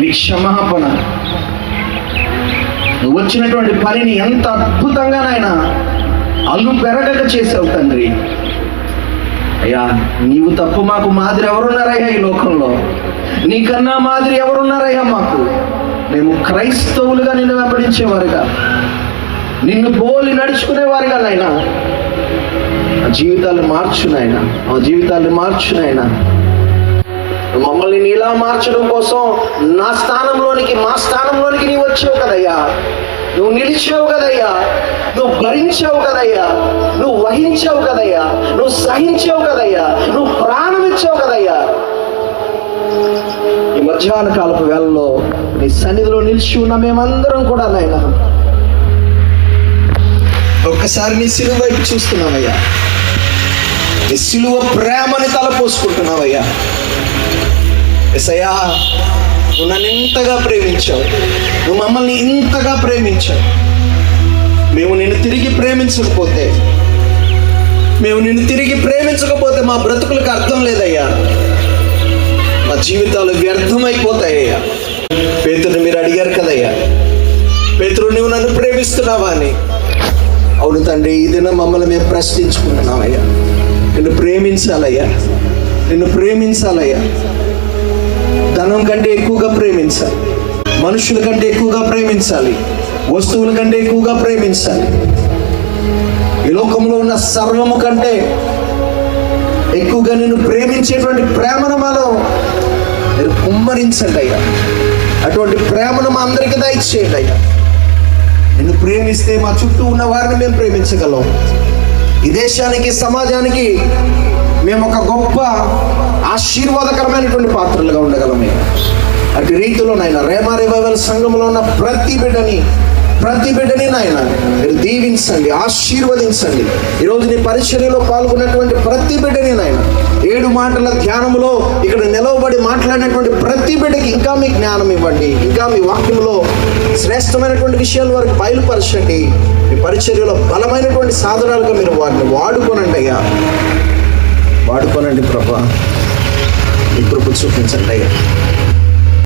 నీ క్షమాపణ, నువ్వు వచ్చినటువంటి పనిని ఎంత అద్భుతంగా నాయన అల్లు పెరగక చేసావు తండ్రి. అయ్యా, నీవు తప్ప మాకు మాదిరి ఎవరున్నారయ్యా ఈ లోకంలో? నీకన్నా మాదిరి ఎవరున్నారయ్యా మాకు? మేము క్రైస్తవులుగా నిన్ను వెంబడించేవారుగా, నిన్ను పోలి నడుచుకునేవారుగా నాయనా, ఆ జీవితాలు మార్చు నాయనా, ఆ జీవితాన్ని మార్చు నాయనా. మమ్మల్ని నీలా మార్చడం కోసం మా స్థానంలోనికి నీవు వచ్చావు కదయ్యా, నువ్వు నిలిచావు కదయ్యా, నువ్వు భరించావు కదయ్యా, నువ్వు వహించావు కదయ్యా, నువ్వు సహించావు కదయ్యా, నువ్వు ప్రాణం ఇచ్చావు కదయ్యా. ఈ మధ్యాహ్న కాలపు వేళలో నీ సన్నిధిలో నిలిచి ఉన్న మేమందరం కూడా నాయనా ఒక్కసారి నీ సిలువ వైపు చూస్తున్నావయ్యా, నీ సిలువ ప్రేమని తలపోసుకుంటున్నావయ్యా. యేసయ్యా, నువ్వు నన్ను ఇంతగా ప్రేమించావు, నువ్వు మమ్మల్ని ఇంతగా ప్రేమించావు. మేము నిన్ను తిరిగి ప్రేమించకపోతే మా బ్రతుకులకు అర్థం లేదయ్యా, మా జీవితాలు వ్యర్థమైపోతాయ్యా. పేతురుని మీరు అడిగారు కదయ్యా, పేతురు నువ్వు నన్ను ప్రేమిస్తున్నావా అని. అవును తండ్రి, ఈ దినం మమ్మల్ని మేము ప్రశ్నించుకుంటున్నామయ్యా. నిన్ను ప్రేమించాలయ్యా. ధనం కంటే ఎక్కువగా ప్రేమించాలి, మనుషుల కంటే ఎక్కువగా ప్రేమించాలి, వస్తువుల కంటే ఎక్కువగా ప్రేమించాలి. ఈ లోకంలో ఉన్న సర్వము కంటే ఎక్కువగా నిన్ను ప్రేమించేటువంటి ప్రేమను మాలో మీరు కుమ్మరించండి అయ్యా. అటువంటి ప్రేమను మా అందరికీ దయచేయండి అయ్యా. నిన్ను ప్రేమిస్తే మా చుట్టూ ఉన్న వారిని మేము ప్రేమించగలం. ఈ దేశానికి, సమాజానికి మేము ఒక గొప్ప ఆశీర్వాదకరమైనటువంటి పాత్రలుగా ఉండగలమే. అటు రీతిలో నాయన రేమా రివైవల్ సంఘంలో ఉన్న ప్రతి బిడ్డని నాయన మీరు దీవించండి, ఆశీర్వదించండి. ఈరోజు నీ పరిచర్యలో పాల్గొన్నటువంటి ప్రతి బిడ్డని నాయన 7 మాటల ధ్యానంలో ఇక్కడ నిలవబడి మాట్లాడినటువంటి ప్రతి బిడ్డకి ఇంకా మీ జ్ఞానం ఇవ్వండి, ఇంకా మీ వాక్యంలో శ్రేష్టమైనటువంటి విషయాలు వారికి బయలుపరచండి. మీ పరిచర్యలో బలమైనటువంటి సాధనాలుగా మీరు వారిని వాడుకోనండి అయ్యా, వాడుకోనండి ప్రభా. మీ కృప చూపించండి అయ్యా.